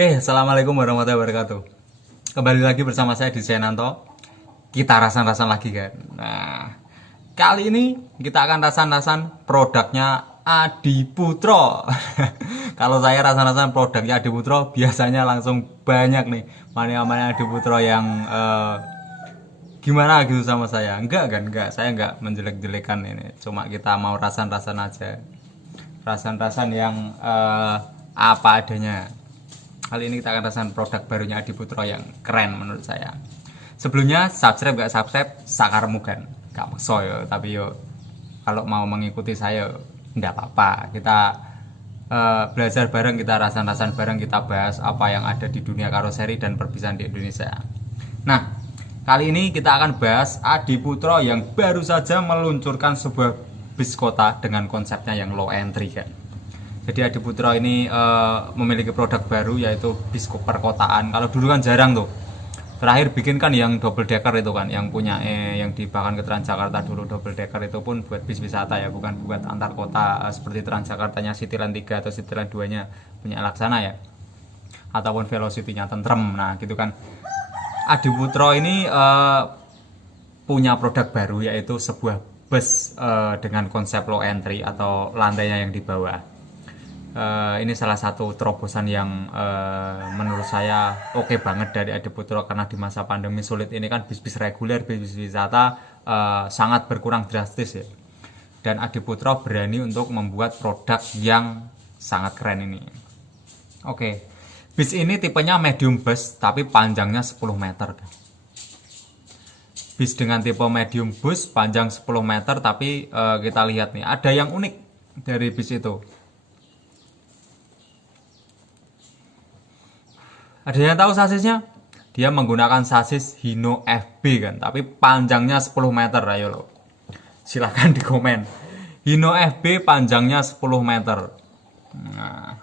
Oke, assalamualaikum warahmatullahi wabarakatuh. Kembali lagi bersama saya di Senanto. Kita rasan-rasan lagi kan. Nah, kali ini kita akan rasan-rasan produknya Adi Putro. Kalau saya rasan-rasan produknya Adi Putro, biasanya langsung banyak nih mania-mania Adi Putro yang gimana gitu sama saya. Enggak kan, enggak. Saya enggak menjelek-jelekan ini. Cuma kita mau rasan-rasan aja. Rasan-rasan yang apa adanya. Kali ini kita akan rasakan produk barunya Adi Putro yang keren menurut saya. Sebelumnya subscribe gak subscribe sakarmu kan, gak makso yo. Tapi yo kalau mau mengikuti saya nggak apa-apa. Kita belajar bareng, kita rasan-rasan bareng, kita bahas apa yang ada di dunia karoseri dan perpisahan di Indonesia. Nah, kali ini kita akan bahas Adi Putro yang baru saja meluncurkan sebuah bis kota dengan konsepnya yang low entry kan. Jadi Adi Putro ini memiliki produk baru yaitu bis perkotaan. Kalau dulu kan jarang tuh. Terakhir bikin kan yang double decker itu kan, yang punya yang dibahkan ke Transjakarta dulu. Double decker itu pun buat bis wisata ya, bukan buat antar kota seperti Transjakartanya Cityland 3 atau Cityland 2-nya punya Laksana ya. Ataupun Velocity-nya Tentrem. Nah, gitu kan. Adi Putro ini punya produk baru yaitu sebuah bus dengan konsep low entry atau lantainya yang di bawah. Ini salah satu terobosan yang menurut saya oke banget dari Adi Putro, karena di masa pandemi sulit ini kan bis-bis reguler, bis-bis wisata sangat berkurang drastis ya. Dan Adi Putro berani untuk membuat produk yang sangat keren ini. Oke, bis ini tipenya medium bus tapi panjangnya 10 meter. Bis dengan tipe medium bus panjang 10 meter, tapi kita lihat nih ada yang unik dari bis itu. Ada yang tahu sasisnya? Dia menggunakan sasis Hino FB kan, tapi panjangnya 10 meter. Ayo lo, silahkan di komen. Hino FB panjangnya 10 meter. Nah,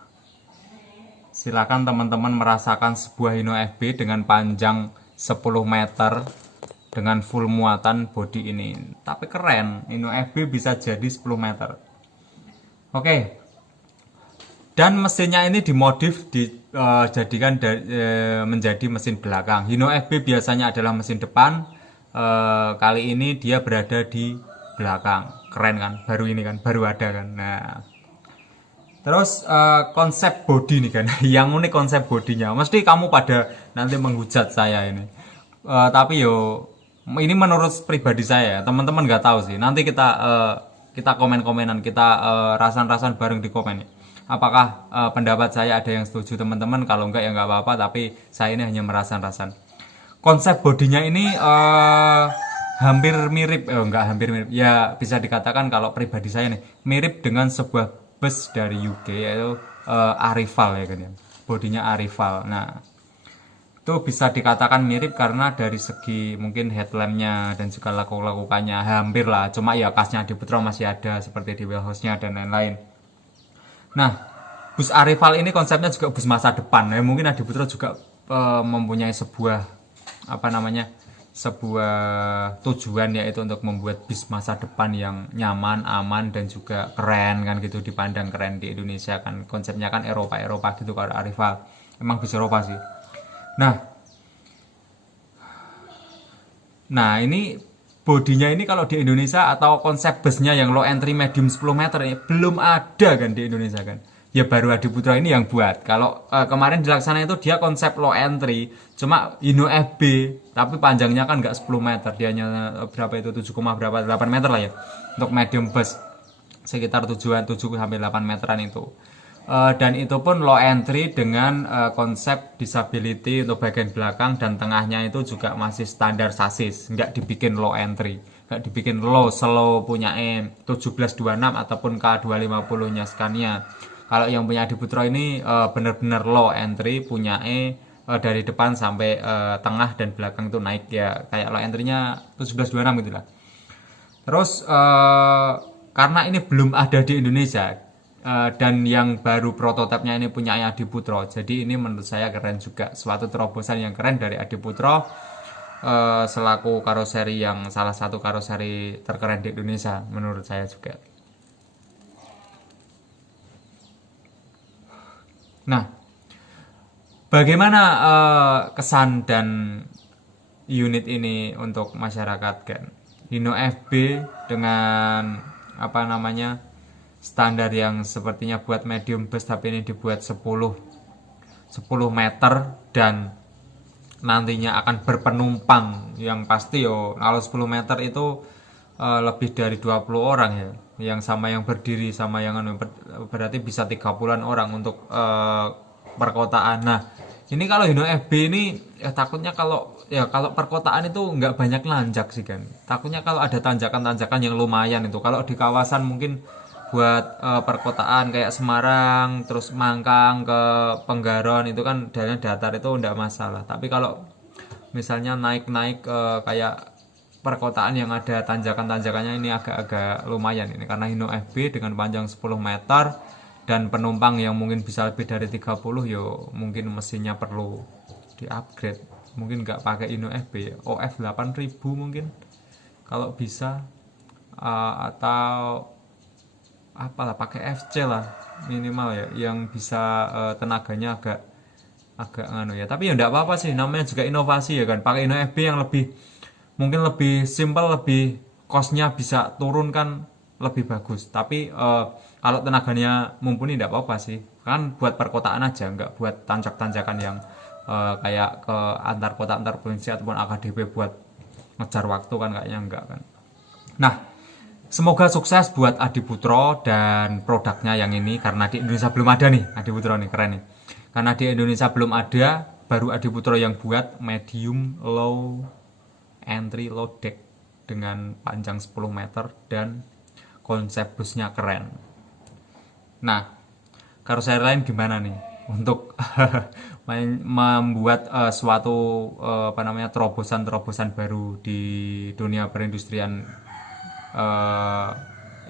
silahkan teman-teman merasakan sebuah Hino FB dengan panjang 10 meter dengan full muatan body ini. Tapi keren, Hino FB bisa jadi 10 meter. Oke. Dan mesinnya ini dimodif dijadikan menjadi mesin belakang. Hino FB biasanya adalah mesin depan. Kali ini dia berada di belakang. Keren kan? Baru ini kan, baru ada kan. Nah, terus konsep body nih kan. Yang unik konsep bodinya. Mesti kamu pada nanti menghujat saya ini. Tapi yo ini menurut pribadi saya. Teman-teman nggak tahu sih. Nanti kita komen-komenan, kita rasan-rasan bareng di komen ya. Apakah pendapat saya ada yang setuju teman-teman? Kalau enggak ya enggak apa-apa, tapi saya ini hanya merasan-rasan. Konsep bodinya ini hampir mirip, enggak hampir mirip, ya bisa dikatakan kalau pribadi saya nih mirip dengan sebuah bus dari UK yaitu Arrival ya kan ya. Bodinya Arrival. Nah, itu bisa dikatakan mirip karena dari segi mungkin headlampnya dan juga laku-lakukannya hampir lah. Cuma ya kasnya Adi Putro masih ada seperti di wheelhouse-nya dan lain-lain. Nah, bus Arrival ini konsepnya juga bus masa depan. Ya, mungkin Adi Putro juga mempunyai sebuah sebuah tujuan, yaitu untuk membuat bis masa depan yang nyaman, aman dan juga keren kan gitu, dipandang keren di Indonesia kan. Konsepnya kan Eropa gitu kalau Arrival. Emang bis Eropa sih. Nah, ini bodinya ini kalau di Indonesia atau konsep busnya yang low entry medium 10 meter ini belum ada kan di Indonesia kan. Ya baru Adi Putro ini yang buat. Kalau kemarin di Laksana itu dia konsep low entry, cuma Hino FB, tapi panjangnya kan nggak 10 meter, dia hanya berapa itu 7, berapa 8 meter lah ya untuk medium bus, sekitar 7 sampai 8 meteran itu. Dan itu pun low entry dengan konsep disability untuk bagian belakang, dan tengahnya itu juga masih standar sasis, nggak dibikin low entry, nggak dibikin low slow punya 1726 ataupun K250 nya Scania. Kalau yang punya Adi Putro ini benar-benar low entry, punya dari depan sampai tengah dan belakang itu naik ya, kayak low entry-nya 1726 gitu lah. Terus karena ini belum ada di Indonesia, dan yang baru prototipenya ini punya Adi Putro, jadi ini menurut saya keren juga, suatu terobosan yang keren dari Adi Putro selaku karoseri yang salah satu karoseri terkeren di Indonesia menurut saya juga. Nah, Bagaimana kesan dan unit ini untuk masyarakat kan? Hino FB dengan apa namanya standar yang sepertinya buat medium bus, tapi ini dibuat 10 meter dan nantinya akan berpenumpang yang pasti kalau 10 meter itu lebih dari 20 orang ya, yang sama yang berdiri sama yang berarti bisa 30-an orang untuk perkotaan. Nah ini kalau Hino FB ini ya takutnya kalau perkotaan itu nggak banyak nanjak sih kan, takutnya kalau ada tanjakan-tanjakan yang lumayan itu kalau di kawasan mungkin buat perkotaan kayak Semarang terus Mangkang ke Penggaron itu kan jalannya datar itu enggak masalah, tapi kalau misalnya naik-naik kayak perkotaan yang ada tanjakan-tanjakannya ini agak-agak lumayan ini, karena Hino FB dengan panjang 10 meter dan penumpang yang mungkin bisa lebih dari 30 yo mungkin mesinnya perlu di-upgrade, mungkin nggak pakai Hino FB ya, OF 8000 mungkin kalau bisa, atau apalah pakai FC lah minimal ya, yang bisa tenaganya agak nganu ya, tapi ya enggak apa-apa sih, namanya juga inovasi ya kan, pakai Hino FB yang mungkin lebih simple, lebih costnya bisa turun kan lebih bagus, tapi kalau tenaganya mumpuni enggak apa-apa sih kan, buat perkotaan aja, enggak buat tanjak-tanjakan yang kayak ke antar kota antar provinsi ataupun AKDP buat ngejar waktu kan, kayaknya enggak kan. Nah semoga sukses buat Adiputro dan produknya yang ini, karena di Indonesia belum ada nih Adiputro nih, keren nih. Karena di Indonesia belum ada, baru Adiputro yang buat medium low entry low deck dengan panjang 10 meter dan konsep busnya keren. Nah, karoseri lain gimana nih untuk membuat suatu terobosan baru di dunia perindustrian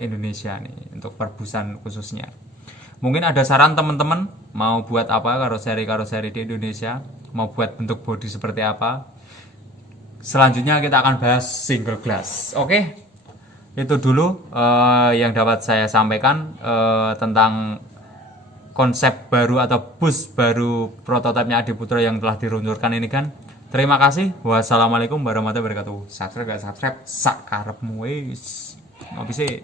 Indonesia nih, untuk perbusan khususnya. Mungkin ada saran teman-teman mau buat apa karoseri di Indonesia, mau buat bentuk bodi seperti apa. Selanjutnya kita akan bahas single glass. Oke, itu dulu yang dapat saya sampaikan tentang konsep baru atau bus baru prototipenya Adiputro yang telah diluncurkan ini kan. Terima kasih. Wassalamualaikum warahmatullahi wabarakatuh. Subscribe gak subscribe? Sakarepmu wis. Ngopi sih.